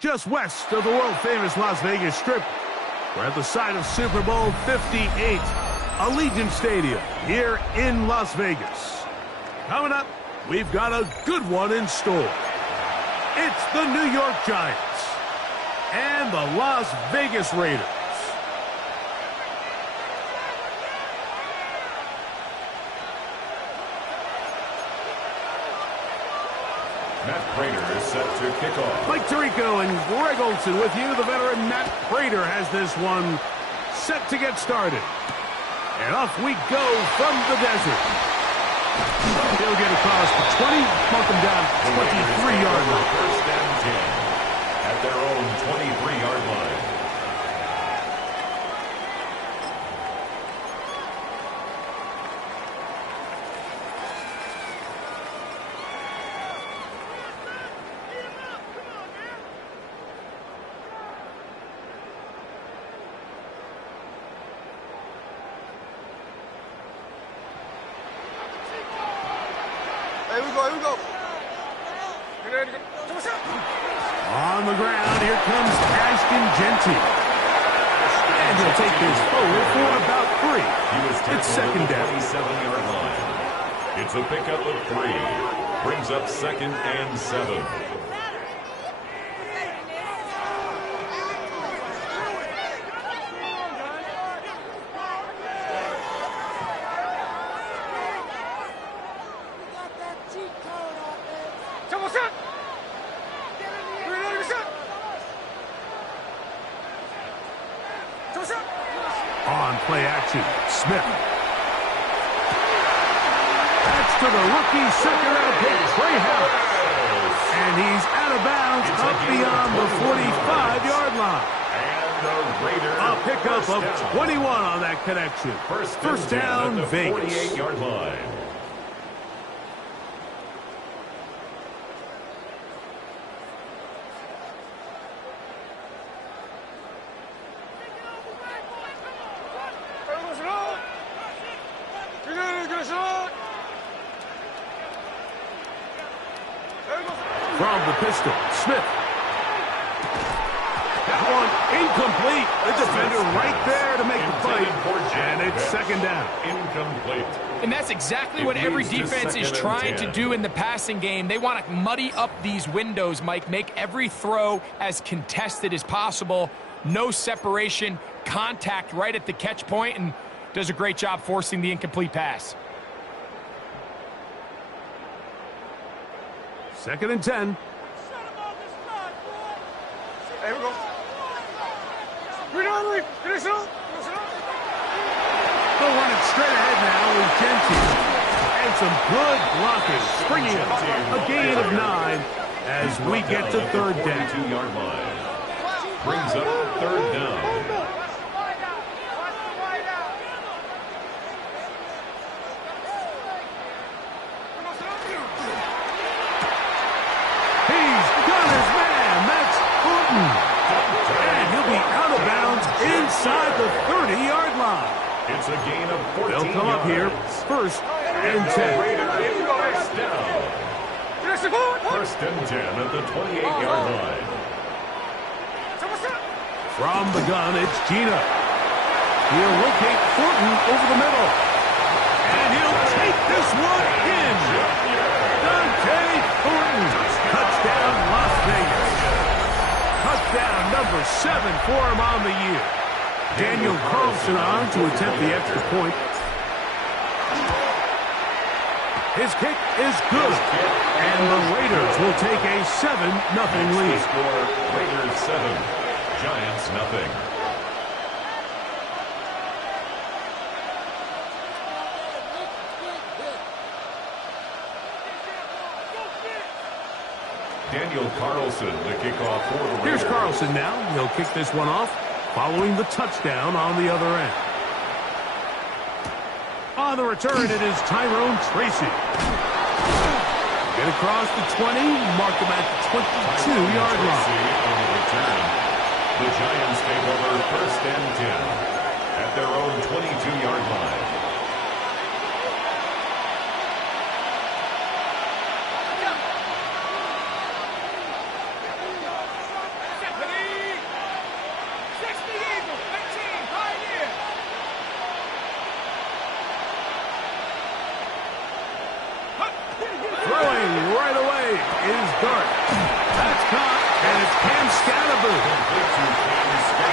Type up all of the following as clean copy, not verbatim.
Just west of the world-famous Las Vegas Strip, we're at the site of Super Bowl 58, Allegiant Stadium here in Las Vegas. Coming up, we've got a good one in store. It's the New York Giants and the Las Vegas Raiders. Matt Prater is set to kick off. Mike Tirico and Greg Olson with you. The veteran Matt Prater has this one set to get started. And off we go from the desert. He'll get across the 20, mark him down 23-yard line. First and 10 at their own 23-yard line. Here we go. On the ground, here comes Ashton Genty. And he'll take this forward for about 3. It's second down. 27-yard line. It's a pickup of 3. Brings up second and 7. On play action, Smith. That's to the rookie second-round pick, Trey Harris. And he's out of bounds up beyond the 45-yard line. A pickup of 21 on that connection. First down, Vegas. 48-yard line. From the pistol, Smith. That one incomplete. The defender right there to make the fight. And it's second down. Incomplete. And that's exactly what every defense is trying to do in the passing game. They want to muddy up these windows, Mike. Make every throw as contested as possible. No separation, contact right at the catch point, and does a great job forcing the incomplete pass. Second and 10. Here we go. They'll run it straight ahead now with Genty. And some good blocking, bringing a gain of 9 as we get to third down. 22-yard line. Brings up third down. And he'll be out of bounds inside the 30-yard line. It's a gain of 14 They'll come up here first and 10. First down. First and 10 at the 28-yard line. From the gun, it's Gina. He'll locate Thornton over the middle. And he'll take this one in. Dante Thornton. Touchdown, Las Vegas. pressing on to attempt the extra point. His kick is good. And the Raiders will take a 7-0 lead. Score, Raiders 7, Giants nothing. Daniel Carlson, the kickoff for the Raiders. Here's Carlson now. He'll kick this one off, following the touchdown on the other end. On the return, it is Tyrone Tracy. Get across the 20, mark him at the 22-yard line. On the return, the Giants take over 1st and 10 at their own 22-yard line.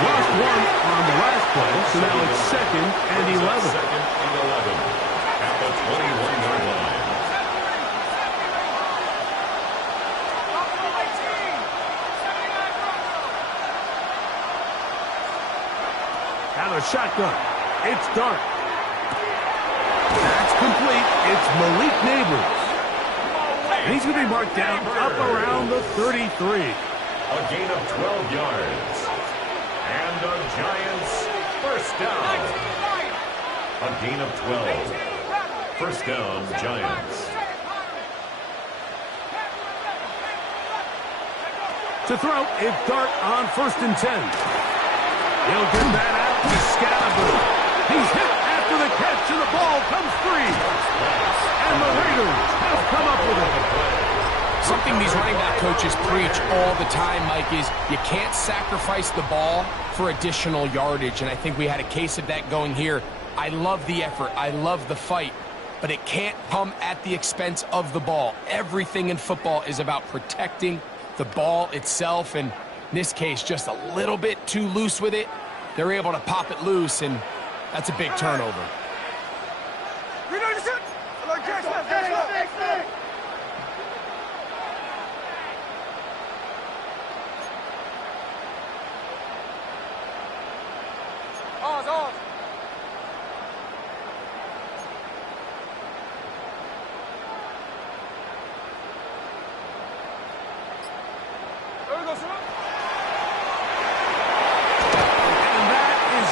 Lost one on the last play, so now it's 2nd and 11. 2nd and 11 at the 21-yard line. Out of shotgun. It's Dart. That's complete. It's Malik Neighbors. And he's going to be marked down up around the 33. A gain of 12 yards. And the Giants, 1st down. A gain of 12. 1st down, Giants. To throw, it's Dart on 1st and 10. He'll get that out to Scalaboo. He's hit after the catch, and the ball comes free. And the Raiders have come up with it. Something these running back coaches preach all the time, Mike, is you can't sacrifice the ball for additional yardage, and I think we had a case of that going here. I love the effort. I love the fight, but it can't come at the expense of the ball. Everything in football is about protecting the ball itself, and in this case, just a little bit too loose with it. They're able to pop it loose, and that's a big turnover.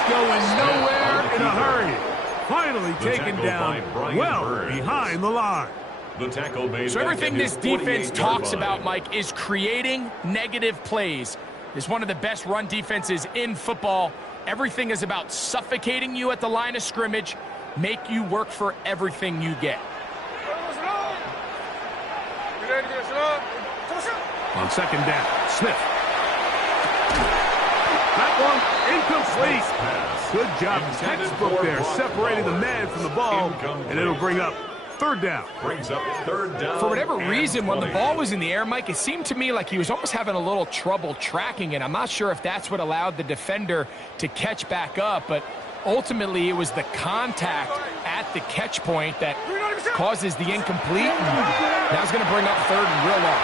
Going nowhere in a hurry. Finally taken down well behind the line. The tackle made. So everything this defense talks about, Mike, is creating negative plays. It's one of the best run defenses in football. Everything is about suffocating you at the line of scrimmage, make you work for everything you get. On 2nd down, Smith. That one incomplete. Good job, textbook there, separating the man from the ball, and it'll bring up 3rd down. Brings up 3rd down. For whatever reason, when the ball was in the air, Mike, it seemed to me like he was almost having a little trouble tracking it. I'm not sure if that's what allowed the defender to catch back up, but ultimately it was the contact at the catch point that causes the incomplete. Now it's going to bring up 3rd and real long.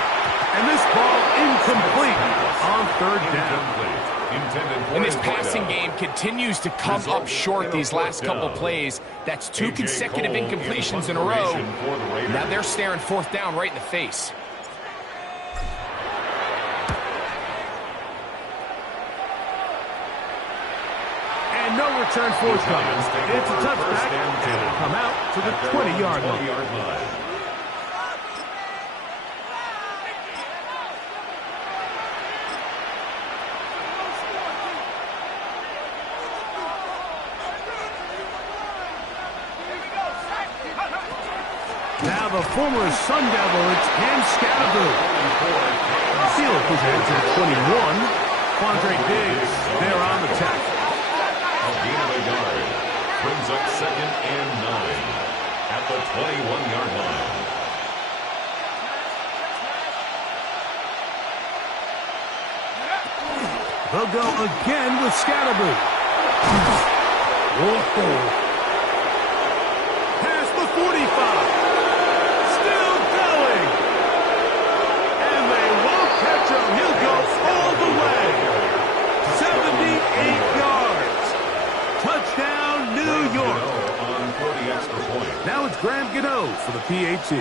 And this ball incomplete on 3rd down. And this passing game continues to come up short these last couple plays. That's 2 consecutive incompletions in a row. Now they're staring 4th down right in the face. And no return forthcoming. It's a touchback, and it'll come out to the 20-yard line. Now the former Sun Devil, it's Cam Scalaboo. Field presents at 21. Quandre Diggs there on the tackle. A gain of a yard. Brings up 2nd and 9 at the 21-yard line. They'll go again with Scalaboo. Whoa. Past the 45. Still going. And they won't catch him. He'll go all the way. 78 yards. Touchdown, New York. For the extra point. Now it's Graham Gano for the PAT.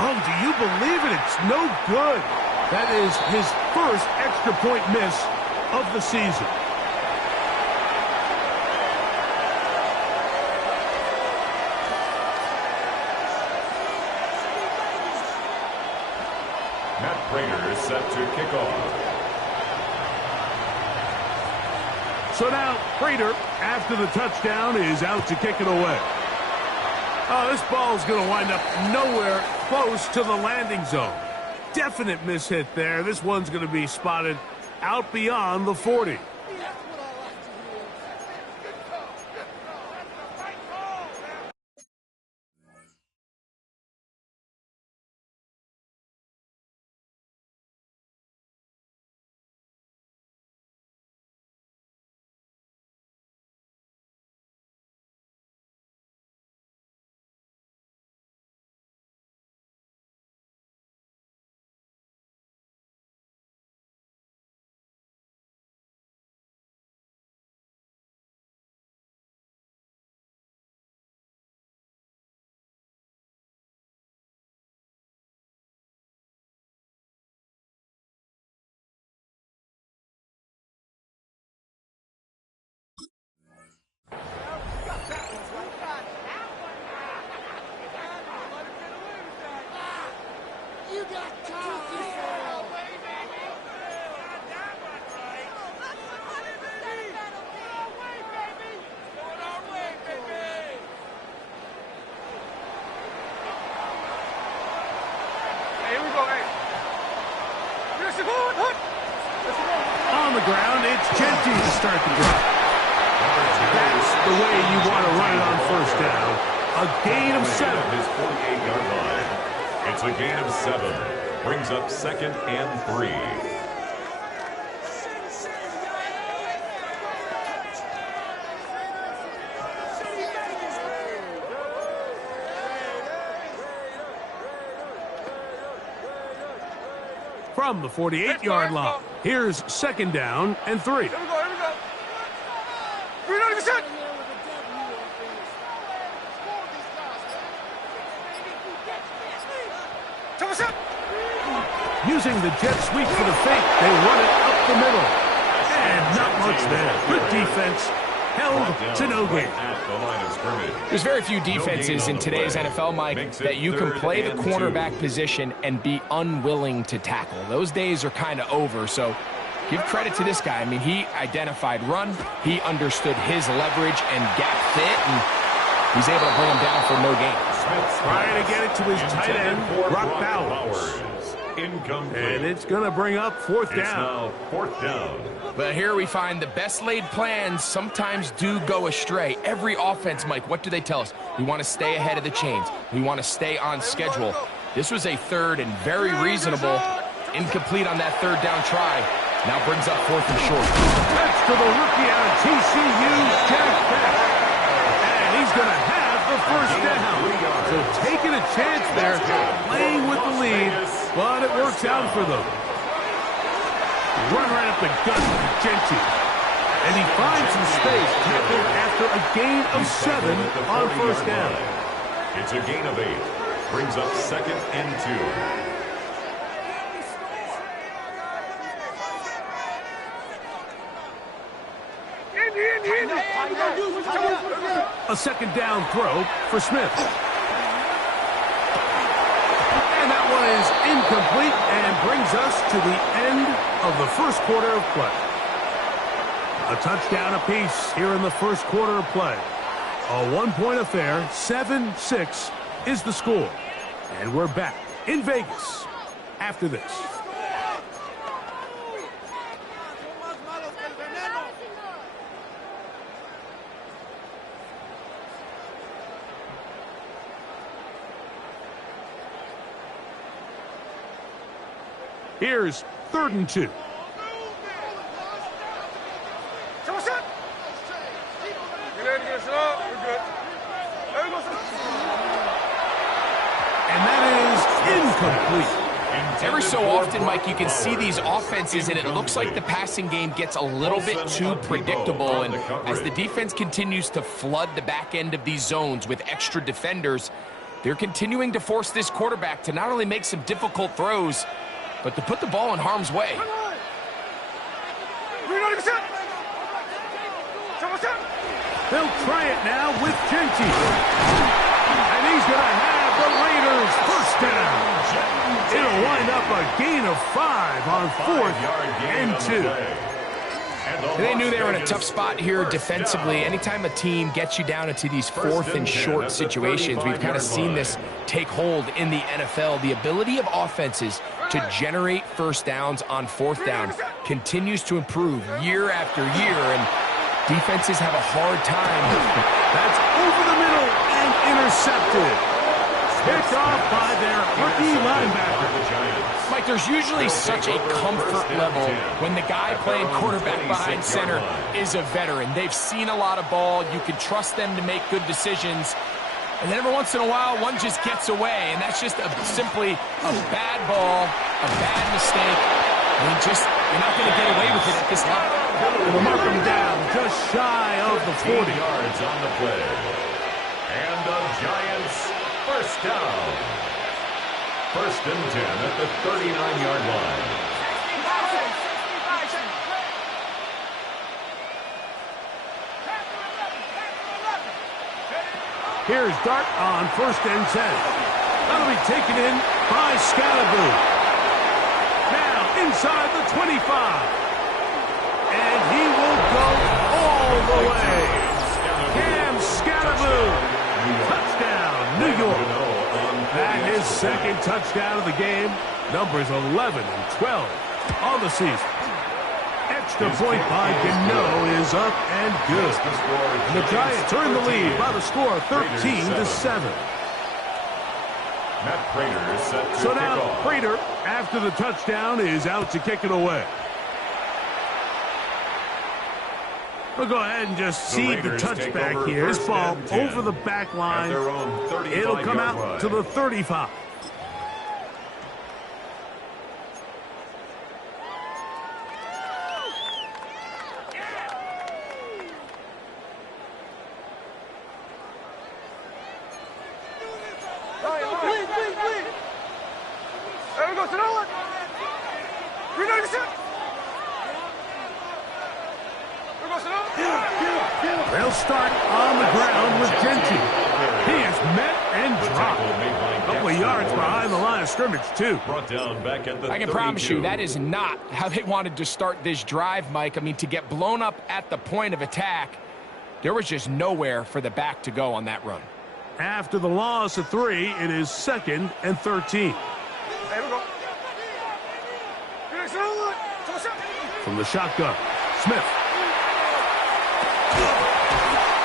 Oh, do you believe it? It's no good. That is his first extra point miss of the season. Matt Prater is set to kick off. So now, Prater, after the touchdown, is out to kick it away. Oh, this ball is going to wind up nowhere close to the landing zone. Definite mishit there. This one's going to be spotted out beyond the 40. On the ground, it's Genty to start the drive. That's the way you want to run it on first down. A gain of 7. His 48-yard line. It's a gain of 7. Brings up 2nd and 3. From the 48-yard line, here's 2nd down and 3. Here we go, here we go. 390%. Using the jet sweep for the fake, they run it up the middle. And not much there. Good defense. Held to no gain. There's very few defenses in today's NFL, Mike, that you can play the cornerback position and be unwilling to tackle. Those days are kind of over, so give credit to this guy. I mean, he identified run, he understood his leverage and gap fit, and he's able to bring him down for no gain. Trying to get it to his tight end, Brock Bowers. And it's going to bring up 4th down. It's now 4th down. But here we find the best laid plans sometimes do go astray. Every offense, Mike, what do they tell us? We want to stay ahead of the chains. We want to stay on schedule. This was a 3rd and very reasonable. Incomplete on that 3rd down try. Now brings up 4th and short. That's to the rookie out of TCU, Jack Beck. And he's going to have the 1st down. So taking a chance there, playing with the lead, but it works out for them. Run right up the gut for Genty. And he finds some space, tackled after a gain of 7 on 1st down. It's a gain of 8. Brings up 2nd and 2. A 2nd down throw for Smith. And that one is incomplete and brings us to the end of the 1st quarter of play. A touchdown apiece here in the 1st quarter of play. A 1-point affair, 7-6 is the score. And we're back in Vegas after this. Here's 3rd and 2. And that is incomplete. Every so often, Mike, you can see these offenses, and it looks like the passing game gets a little bit too predictable. And as the defense continues to flood the back end of these zones with extra defenders, they're continuing to force this quarterback to not only make some difficult throws, but to put the ball in harm's way. They'll try it now with Genty. And he's going to have the Raiders first down. It'll wind up a gain of 5 on 4th and 2. They knew they were in a tough spot here defensively. Anytime a team gets you down into these 4th and short situations, we've kind of seen this take hold in the NFL. The ability of offenses to generate first downs on 4th down continues to improve year after year, and defenses have a hard time. That's over the middle and intercepted. Picked off by their rookie linebacker. Mike, there's usually such a comfort level when the guy playing quarterback behind center is a veteran. They've seen a lot of ball. You can trust them to make good decisions. And then every once in a while, one just gets away, and that's just simply a bad ball, a bad mistake. I mean, you're not going to get away with it at this level. They'll mark him down just shy of the 40 yards on the play. And the Giants first down. 1st and 10 at the 39-yard line. Here's Dart on 1st and 10. That'll be taken in by Scalaboo. Now inside the 25. And he will go all the way. Cam Scalaboo. Touchdown, New York. And his 2nd touchdown of the game. Numbers 11 and 12 on the season. Extra point by Gano is up and good. And the Giants are in the lead by the score of 13-7. Matt Prater is set to So kick now off. Prater, after the touchdown, is out to kick it away. We'll go ahead and just see the touchback here. This ball over the back line. It'll come out to the 35. There we go, sit down. They'll start on the ground with Genty. He is met and dropped. A couple of yards behind the line of scrimmage, too. Brought down back at the I can promise you that is not how they wanted to start this drive, Mike. I mean, to get blown up at the point of attack, there was just nowhere for the back to go on that run. After the loss of 3, it is 2nd and 13. There we go. From the shotgun, Smith.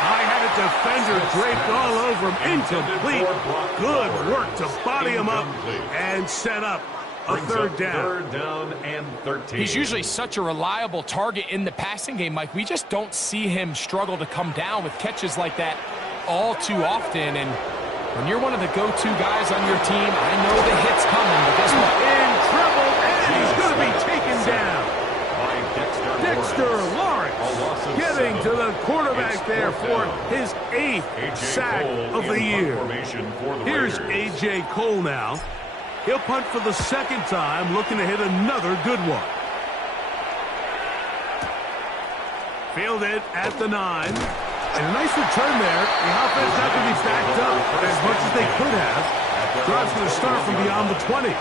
I had a defender draped all over him. Incomplete. Good work to body him up and set up a third down. 3rd down and 13. He's usually such a reliable target in the passing game, Mike. We just don't see him struggle to come down with catches like that all too often. And when you're one of the go-to guys on your team, I know the hit's coming, but guess what? In trouble, and he's going to be taken down. By Dexter Lawrence getting to the quarterback there for his 8th sack of the year. Here's A.J. Cole now. He'll punt for the 2nd time, looking to hit another good one. Fielded at the 9. And a nice return there. The offense not going to be backed up as much as they could have. Drive's going to start from beyond the 20.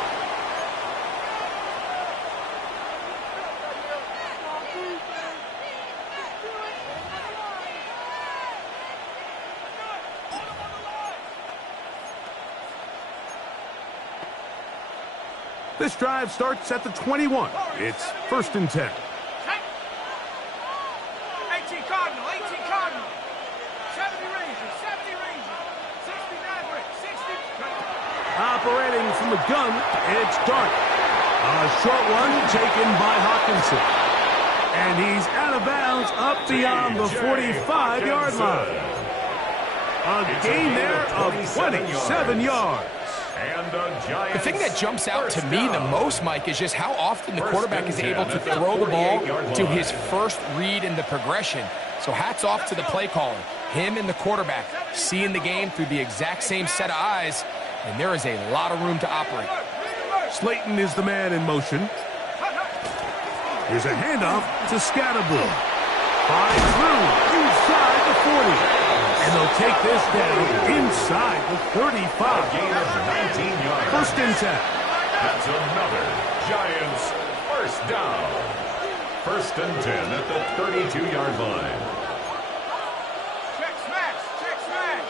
This drive starts at the 21. It's 1st and 10. 18 Cardinal, 18 Cardinal. 70 Rangers, 69 Bricks, 60. Operating from the gun, it's Dart. A short one taken by Hawkinson. And he's out of bounds up beyond the 45-yard line. A gain there of 27 yards. And a Giants. The thing that jumps out to me the most, Mike, is just how often the quarterback is able to throw the ball to his first read in the progression. So hats off to the play caller. Him and the quarterback seeing the game through the exact same set of eyes, and there is a lot of room to operate. Slayton is the man in motion. Here's a handoff to Scatterbull. Flies through inside the 40. And they'll take this down inside the 35. Gain of 19 yards. First and 10. That's another Giants first down. First and 10 at the 32-yard line. Check smash. Check smash.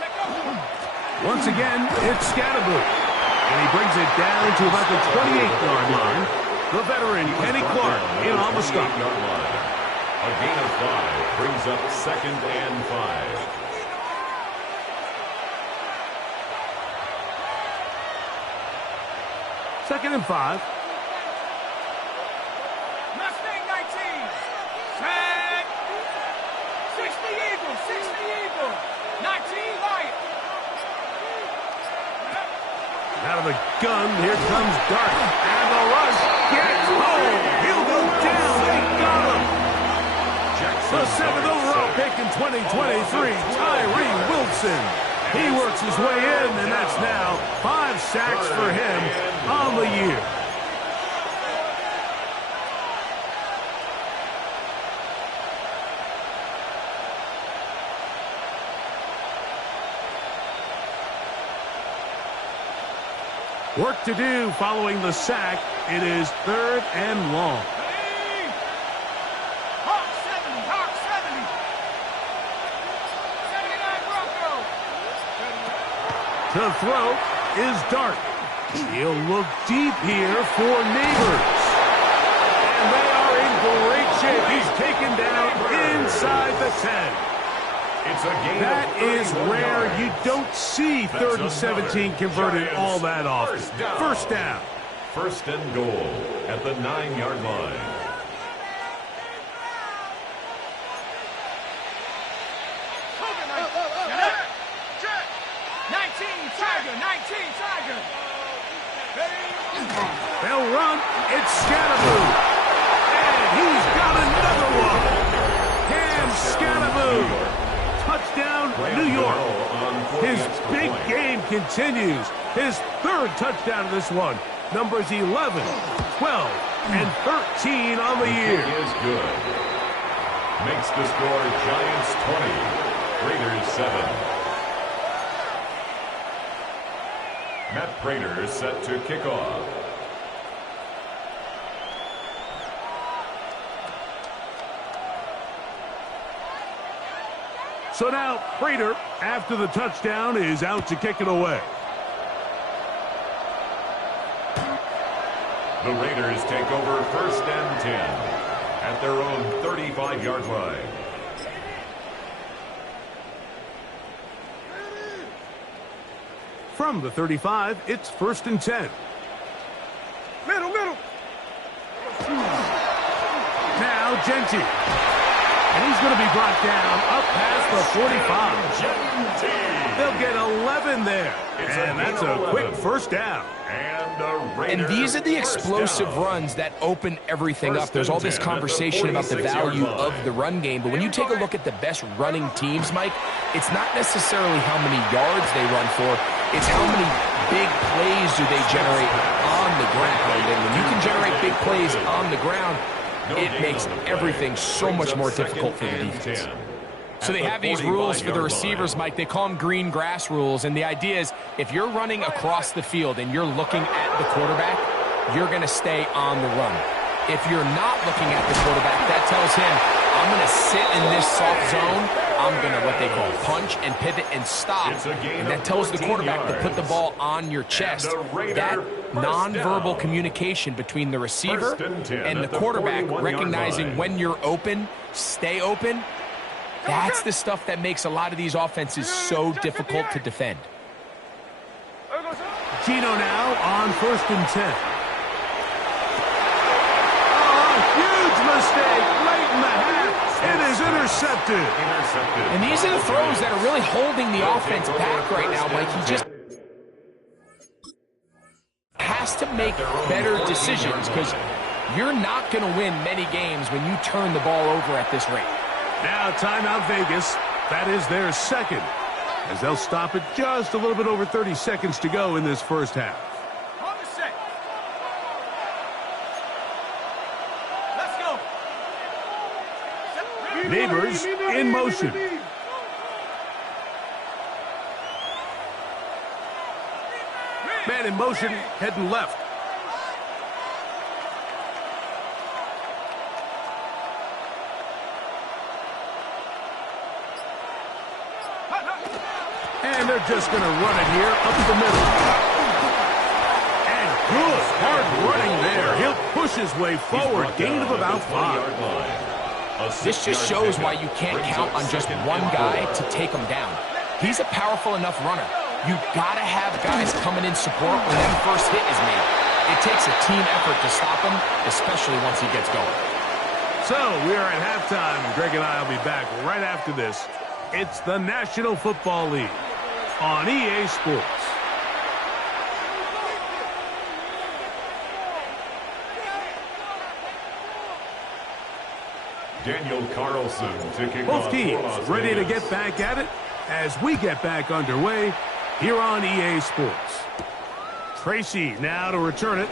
Check up. Once again, it's Scatterbull. And he brings it down to about the 28-yard line. The veteran, Kenny Clark, in on the stop. A gain of 5 brings up second and 5. Second and 5. Mustang 19. Set. 60 Eagle. 60 Eagle. 19 Light. Out of the gun, here comes Dart. And the rush gets home. He'll go down. They got him. The 7th overall pick in 2023, Tyree Wilson. He works his way in, and that's now 5 sacks for him on the year. Work to do following the sack. It is 3rd and long. Hawk 70. Hawk 70. 79 Bronco. The throw is Dart. He'll look deep here for Neighbors. And they are in great shape. He's taken down inside the 10. It's a gain That is rare. yards. You don't see 3rd and 17 converted all that often. First down. First and goal at the 9-yard line. Check. 19 Tiger. 19 Tiger. They'll run. It's Scatterbull. And he's got another one. Cam Scatterbull. Touchdown, New York. His big game continues. His 3rd touchdown of this one. Numbers 11, 12, and 13 on the year. He is good. Makes the score Giants 20, Raiders 7. Matt Prater set to kick off. So now Prater, after the touchdown, is out to kick it away. The Raiders take over first and 10 at their own 35-yard line. From the 35, it's 1st and 10. Middle. Now Genty. And he's going to be brought down up past the 45. They'll get 11 there. And that's a quick first down. And these are the explosive runs that open everything up. There's all this conversation about the value of the run game, but when you take a look at the best running teams, Mike, it's not necessarily how many yards they run for, it's how many big plays do they generate on the ground. And when you can generate big plays on the ground, it makes everything so much more difficult for the defense. So they have these rules for the receivers, Mike. They call them green grass rules. And the idea is if you're running across the field and you're looking at the quarterback, you're going to stay on the run. If you're not looking at the quarterback, that tells him, I'm going to sit in this soft zone. I'm going to what they call punch and pivot and stop. And that tells the quarterback to put the ball on your chest. That nonverbal communication between the receiver and the quarterback, recognizing when you're open, stay open, that's the stuff that makes a lot of these offenses so difficult to defend. Gino now on 1st and 10. Oh, huge mistake late in the half. It is intercepted. And these are the throws that are really holding the offense back right now, Mike. He just has to make better decisions because you're not going to win many games when you turn the ball over at this rate. Now timeout Vegas. That is their second, as they'll stop it just a little bit over 30 seconds to go in this first half. On the set. Let's go. Neighbors in motion. Man in motion, heading left. And they're just going to run it here up the middle. And good, hard running there. He'll push his way forward. Gain of about 5. This just shows why you can't count on just one guy to take him down. He's a powerful enough runner. You've got to have guys coming in support when that first hit is made. It takes a team effort to stop him, especially once he gets going. So we are at halftime. Greg and I will be back right after this. It's the National Football League on EA Sports. Daniel Carlson to kick Both off teams for Las ready to Vegas. get back at it as we get back underway here on EA Sports. Tracy now to return it.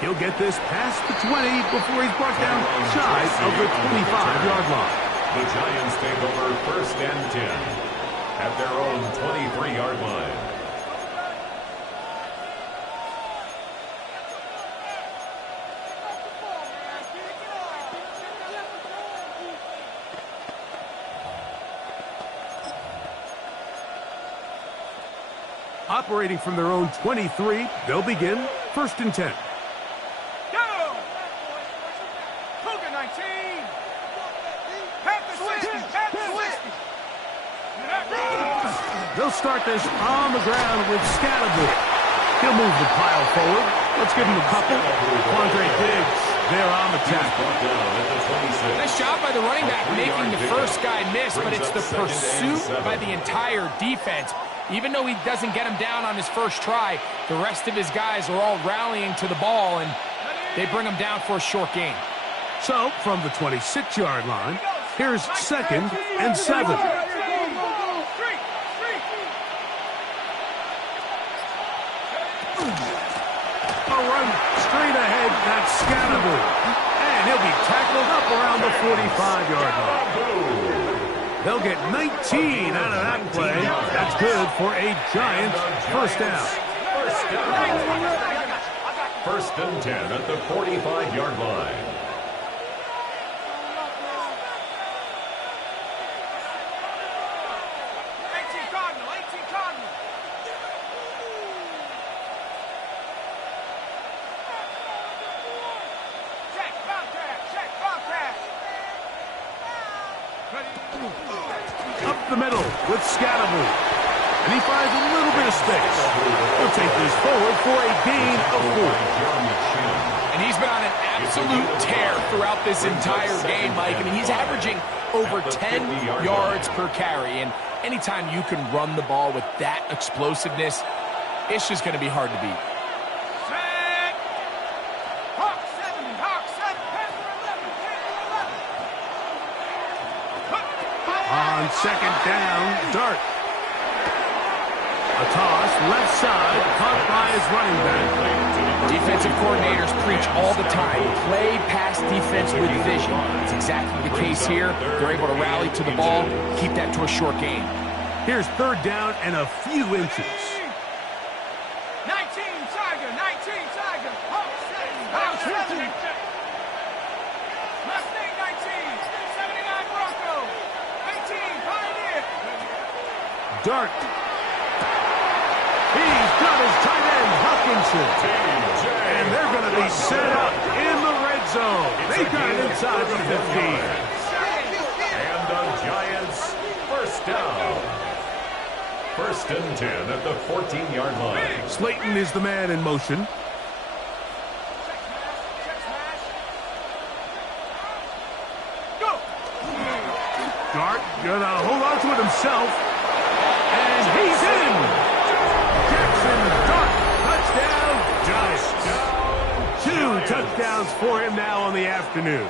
He'll get this past the 20 before he's brought down shy of the 25-yard line. The Giants take over first and 10 at their own 23-yard line. Operating from their own 23, they'll begin first and 10. Go! Cougar 19. Panthers 60. Panthers 60. They'll start this on the ground with Scatterboard. He'll move the pile forward. Let's give him a couple. Quandre Diggs there on the tackle. Nice job by the running back making the first guy miss, but it's the pursuit by the entire defense. Even though he doesn't get him down on his first try, the rest of his guys are all rallying to the ball, and they bring him down for a short gain. So, from the 26-yard line, here's second and 7. A run straight ahead, that's Scatterboard. And he'll be tackled up around the 45-yard line. They'll get 19 out of that play. That's good for a Giants first down. First and 10 at the 45-yard line. Up the middle with Scatterboard. And he finds a little bit of space. He'll take this forward for a gain of 4. And he's been on an absolute tear throughout this entire game, Mike. I mean, he's averaging over 10 yards per carry. And anytime you can run the ball with that explosiveness, it's just going to be hard to beat. On second down, Dart. A toss, left side, caught by his running back. Defensive coordinators preach all the time, play pass defense with vision. It's exactly the case here. They're able to rally to the ball, keep that to a short gain. Here's third down and a few inches. 19 Tiger, 19 Tiger. Hawk 7. Mustang 19, 79 Bronco, 18 Pioneer. Dart. He's got his tight end, Hutchinson. And they're going to be set up in the red zone. They got it inside the 15. And the Giants first down. First and 10 at the 14-yard line. Slayton is the man in motion. Dart gonna hold on to it himself. And he's in. Jackson Dart, touchdown, Giants. 2 touchdowns for him now on the afternoon.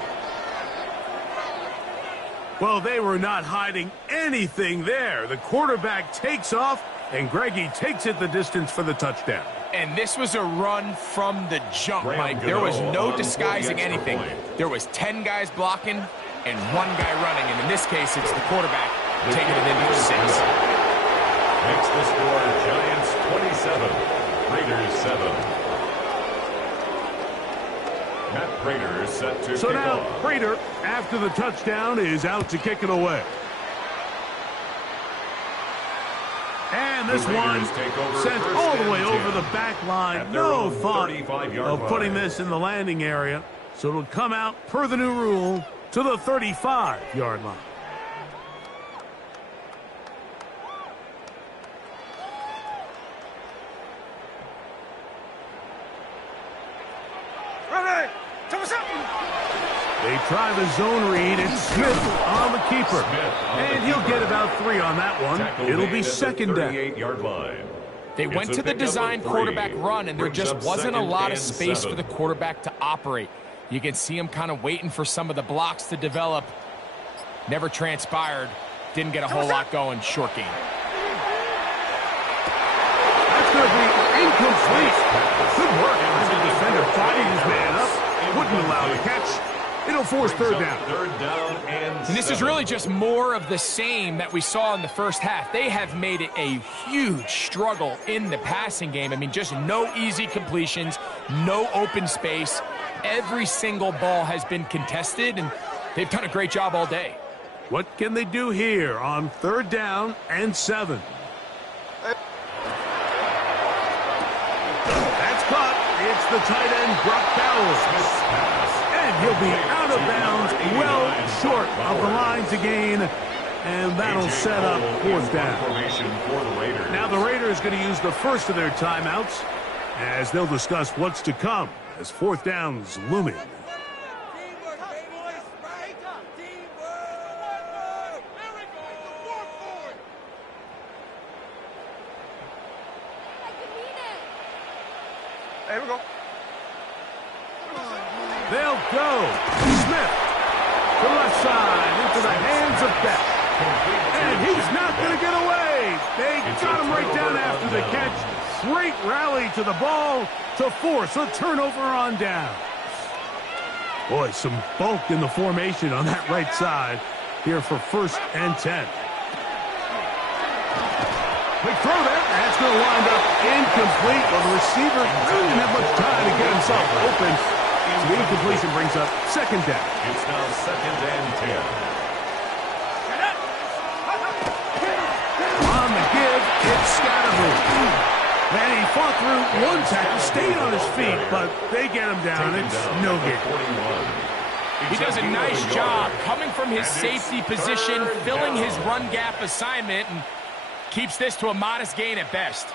Well, they were not hiding anything there. The quarterback takes off, and Greggy takes it the distance for the touchdown. And this was a run from the jump, Mike. There was no disguising anything. There was 10 guys blocking and 1 guy running. And in this case, it's the quarterback taking it in for 6. Makes the score Giants 27, Raiders 7. Matt Prater set to So kick now off. Prater, after the touchdown, is out to kick it away. And this one sent all the way over the back line. No thought of putting this in the landing area. So it'll come out, per the new rule, to the 35-yard line. They try the zone read. It's Smith on the keeper. And he'll get about 3 on that one. It'll be second down. 38-yard line. They went to the design quarterback run, and there just wasn't a lot of space for the quarterback to operate. You can see him kind of waiting for some of the blocks to develop. Never transpired. Didn't get a whole lot going. Short game. That's going to be incomplete. Good work as the defender fighting his man up. Wouldn't allow the catch. It'll force third down. And this is really just more of the same that we saw in the first half. They have made it a huge struggle in the passing game. I mean, just no easy completions, no open space. Every single ball has been contested, and they've done a great job all day. What can they do here on 3rd down and 7? That's caught. It's the tight end, Brock Bowers. And he'll be out of bounds, well short of the line to gain. And that'll set up 4th down. Now the Raiders going to use the first of their timeouts as they'll discuss what's to come as 4th down's looming. There we go. They'll go. Smith to left side into the hands of Beck. And he's not going to get away. They got him right down after the catch. Great rally to the ball to force a turnover on down. Boy, some bulk in the formation on that right side here for 1st and 10. Quick throw there. That's going to wind up incomplete. Well, the receiver really didn't have much time to get himself open. So the incompletion brings up 2nd down. It's now 2nd and 10. On the give, it's Scatterby. And he fought through 1 tackle, stayed on his feet, but they get him down. It's no good. He does a nice job coming from his safety position, filling his run gap assignment, and keeps this to a modest gain at best.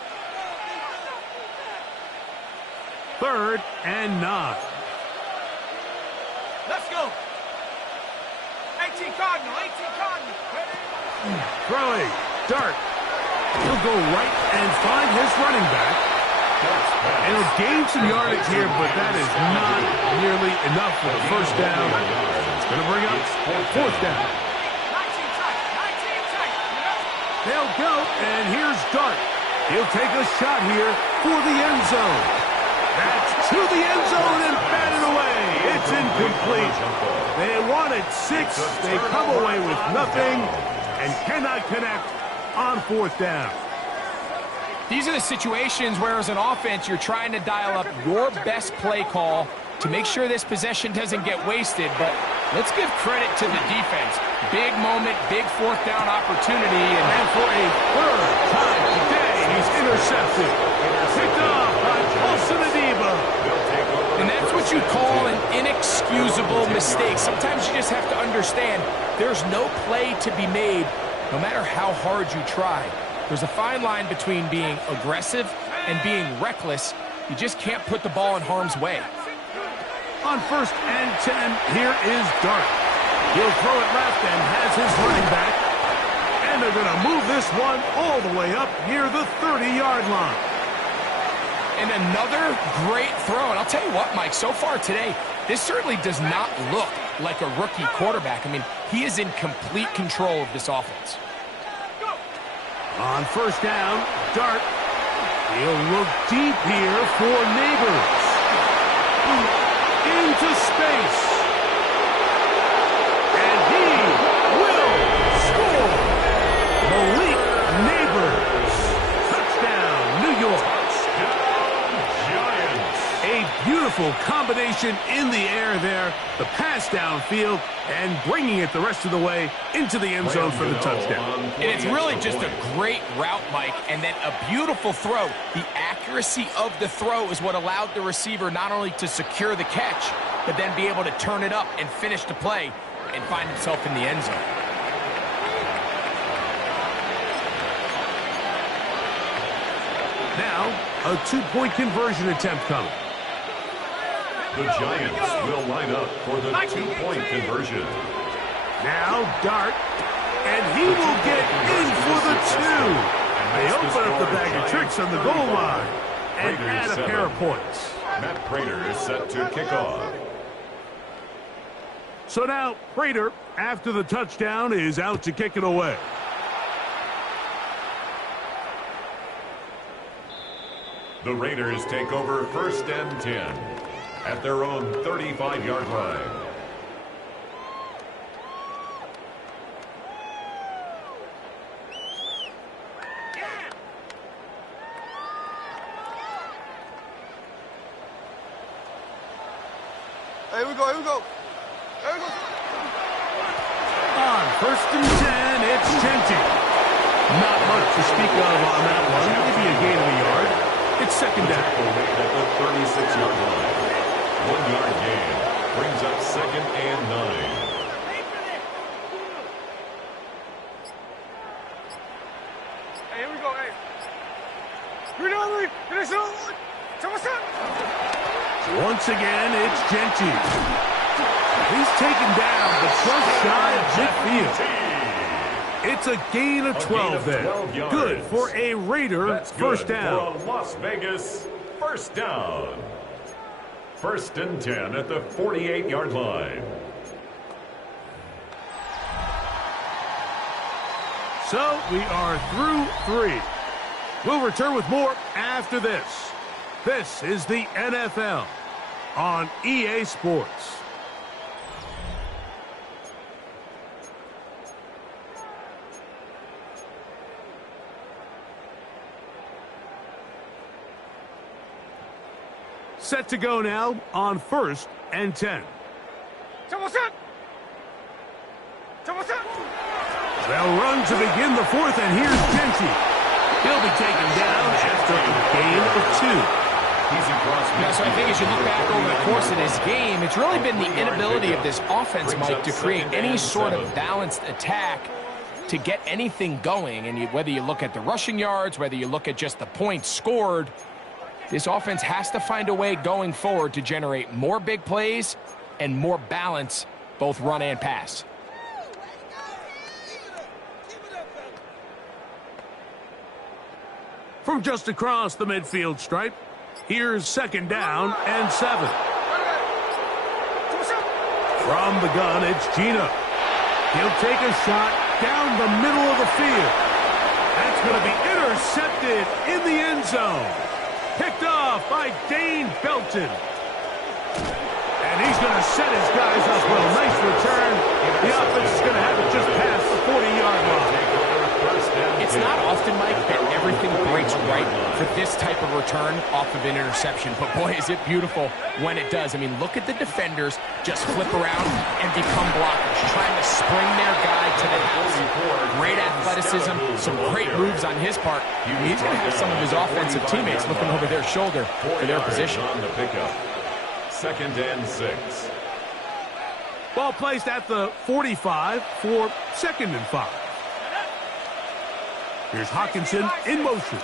3rd and 9. Let's go. 18 Cardinal, 18 Cardinal. Throwing. Dart. He'll go right and find his running back. And he'll gain some yardage here, but that is not nearly enough for the 1st down. It's going to bring up 4th down. 19 tight, 19 tight. They'll go, and here's Dart. He'll take a shot here for the end zone. That's to the end zone and batted away. It's incomplete. They wanted 6. They come away with nothing and cannot connect on 4th down. These are the situations where, as an offense, you're trying to dial up your best play call to make sure this possession doesn't get wasted. But let's give credit to the defense. Big moment, big 4th down opportunity. And for a 3rd time today, he's intercepted. Picked off by Paulson Adebo. And that's what you call an inexcusable mistake. Sometimes you just have to understand there's no play to be made, no matter how hard you try. There's a fine line between being aggressive and being reckless. You just can't put the ball in harm's way. On 1st and 10, here is Dart. He'll throw it left and has his running back. And they're going to move this one all the way up near the 30-yard line. And another great throw. And I'll tell you what, Mike, so far today, this certainly does not look like a rookie quarterback. I mean, he is in complete control of this offense. On first down, Dart. He'll look deep here for Neighbors. Into space. And he will score. Malik Neighbors. Touchdown, New York. A beautiful combination in the air there. The pass downfield and bringing it the rest of the way into the end zone for the touchdown. And it's really just a great route, Mike, and then a beautiful throw. The accuracy of the throw is what allowed the receiver not only to secure the catch, but then be able to turn it up and finish the play and find himself in the end zone. Now, a two-point conversion attempt coming. The Giants will line up for the two-point conversion. Now Dart, and he will get in for the two. They open up the bag of tricks on the goal line and add a pair of points. Matt Prater is set to kick off. So now Prater, after the touchdown, is out to kick it away. The Raiders take over 1st and 10. At their own 35-yard line. Here we go, here we go. Here we go. On 1st and 10, it's Genty. Not much to speak of on that one. Maybe a gain of a yard. It's second down. At the 36-yard line. 1-yard gain brings up 2nd and 9. Hey, here we go, hey. Once again, it's Genty. He's taken down, but just shy of midfield. It's a gain of 12 there. Good for a Raider. That's first down. For a Las Vegas first down. 1st and 10 at the 48-yard line. So we are through 3. We'll return with more after this. This is the NFL on EA Sports. Set to go now on 1st and 10. They'll run to begin the 4th, and here's Genty. He'll be taken down after a gain of 2. Yeah, so I think as you look back over the course of this game, it's really been the inability of this offense, Mike, to create any sort of balanced attack to get anything going. And whether you look at the rushing yards, whether you look at just the points scored, this offense has to find a way going forward to generate more big plays and more balance, both run and pass. From just across the midfield stripe, here's 2nd down and 7. From the gun, it's Gino. He'll take a shot down the middle of the field. That's going to be intercepted in the end zone. Picked off by Dane Belton. And he's going to set his guys up well. Nice return. The offense is going to have it just past the 40-yard line. It's not often, Mike, that everything breaks right for this type of return off of an interception. But, boy, is it beautiful when it does. I mean, look at the defenders just flip around and become blockers, trying to spring their guy to the house. Great athleticism, some great moves on his part. He's going to have some of his offensive teammates looking over their shoulder for their position. On the pickup. 2nd and 6. Ball placed at the 45 for 2nd and 5. Here's Hawkinson in motion.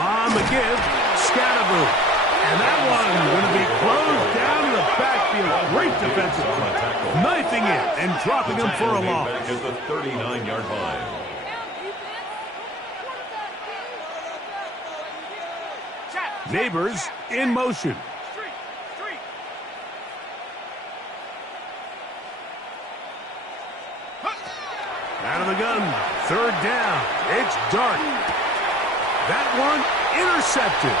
On the give, Scatterboot. And that one going to be closed down and dropping him for a loss. Back at the 39-yard line. Neighbors in motion. Out of the gun, third down. It's Dart. That one intercepted.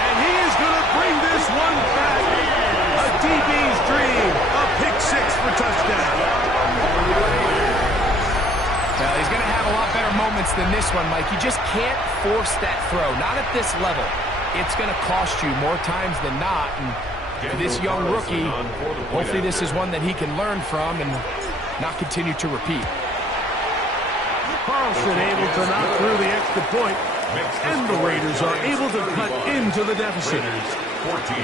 And he is going to bring this one back. A DB's dream. A pick six for touchdown. Well, he's going to have a lot better moments than this one, Mike. You just can't force that throw. Not at this level. It's going to cost you more times than not. And for this young rookie, hopefully this is one that he can learn from and not continue to repeat. Carlson able to knock through the extra point, and the Raiders are able to cut into the deficit. 14.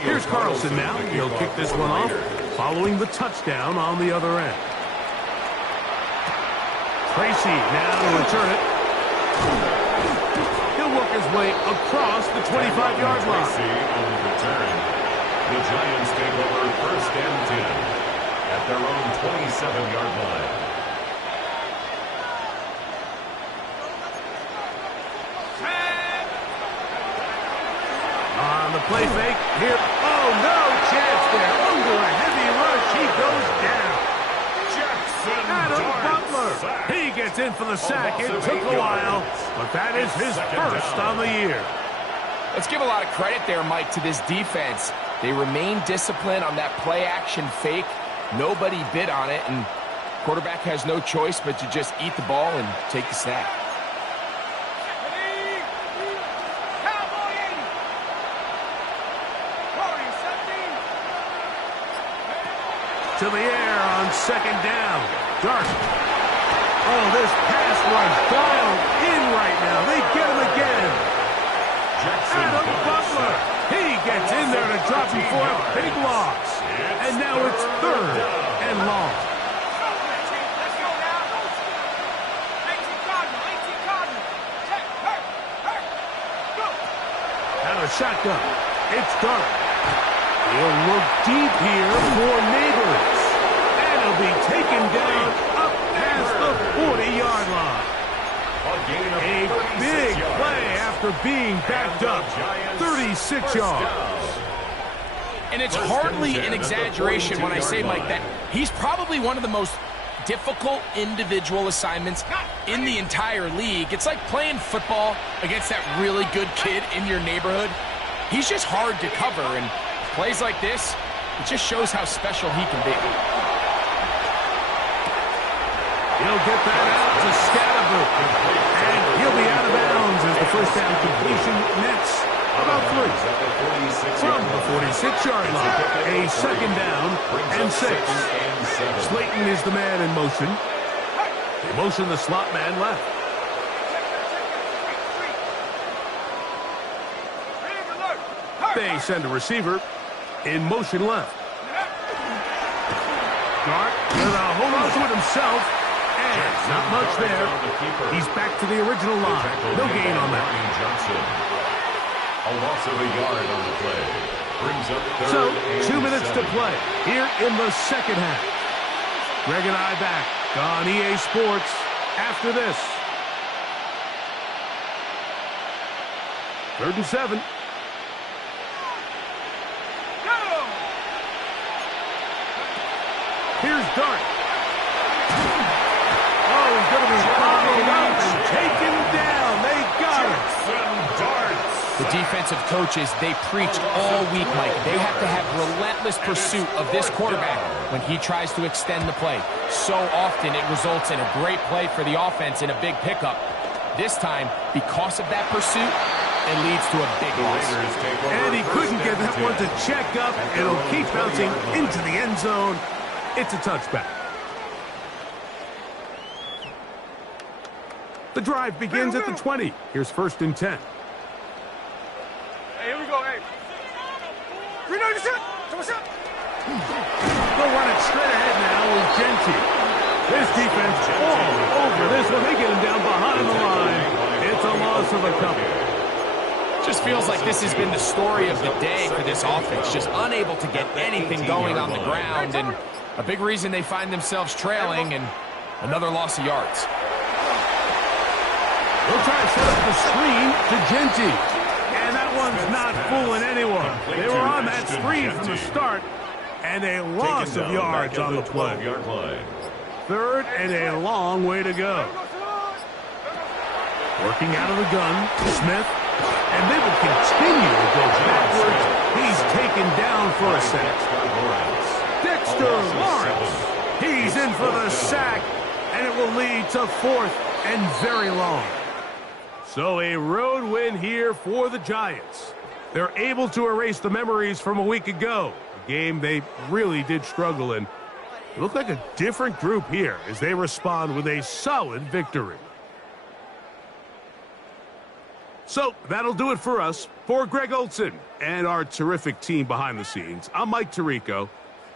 Here's Carlson now. He'll kick this one off, following the touchdown on the other end. Tracy now to return it. He'll work his way across the 25-yard line. Tracy on the return. The Giants take over first and 10 at their own 27-yard line. On the play fake, here, oh, no chance there. Under a heavy rush, he goes down. Adam Butler, he gets in for the sack. It took a while, but that is his first on the year. Let's give a lot of credit there, Mike, to this defense. They remain disciplined on that play-action fake. Nobody bid on it, and quarterback has no choice but to just eat the ball and take the snap. To the air on second down. Dart. Oh, this pass rush dialed in right now. They get him again. Adam Butler. He gets in there to drop him for a big loss. And now it's third and long. Out of shotgun. It's Dart. He'll look deep here for Neighbors. And he'll be taken down up past the 40-yard line. A big play after being backed up. 36 yards. And it's hardly an exaggeration when I say, Mike, that he's probably one of the most difficult individual assignments in the entire league. It's like playing football against that really good kid in your neighborhood. He's just hard to cover, and plays like this, it just shows how special he can be. He'll get that out to Scatterboo. And he'll be out of bounds as the first down completion nets about 3. From the 46-yard line, a second down and 6. Slayton is the man in motion. They motion the slot man left. They send a receiver in motion left. Dart gonna hold on to it himself, and not much there. He's back to the original line. No gain on that. A loss of a yard on the play. Brings up third. So, 2 minutes to play here in the second half. Greg and I back on EA Sports after this. 3rd and 7. Here's Dart. Oh, he's going to be followed up and taken down. They got him. The defensive coaches, they preach all week, Mike. They have to have relentless pursuit of this quarterback when he tries to extend the play. So often it results in a great play for the offense and a big pickup. This time, because of that pursuit, it leads to a big loss. And he couldn't get that one to check up. It'll keep bouncing into the end zone. It's a touchback. The drive begins at the 20. Here's 1st and 10. Hey, here we go, hey. Reload the shot. What's up? They'll run it straight ahead now with Genty. This defense all over this one. They get him down behind the line. It's a loss of a couple. Just feels like this has been the story of the day for this offense. Just unable to get anything going on the ground, and a big reason they find themselves trailing and another loss of yards. They'll try to set up the screen to Genty. And that one's not fooling anyone. They were on that screen from the start, and a loss of yards on the play. 3rd and a long way to go. Working out of the gun, Smith. And they will continue to go backwards. He's taken down for a sack. Dexter Lawrence. He's in for the sack, and it will lead to 4th and very long. So a road win here for the Giants. They're able to erase the memories from a week ago, a game they really did struggle in. It looked like a different group here as they respond with a solid victory. So that'll do it for us. For Greg Olson and our terrific team behind the scenes, I'm Mike Tirico.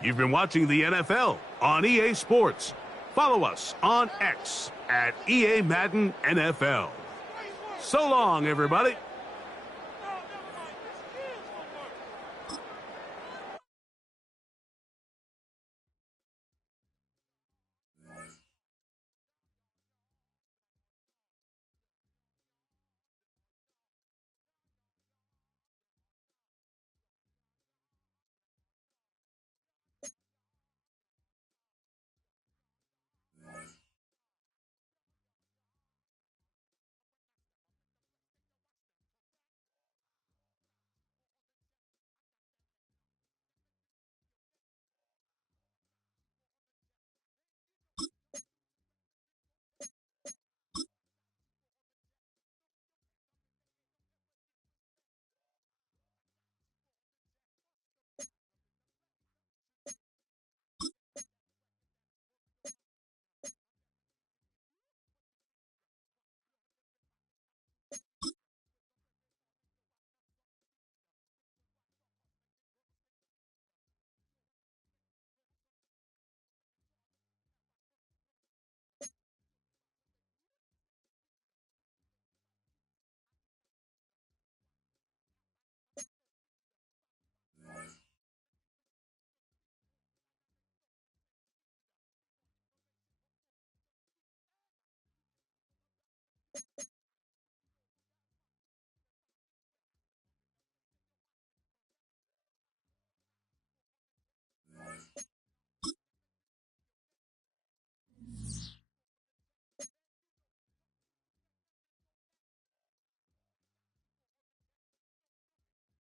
You've been watching the NFL on EA Sports. Follow us on X at EA Madden NFL. So long, everybody.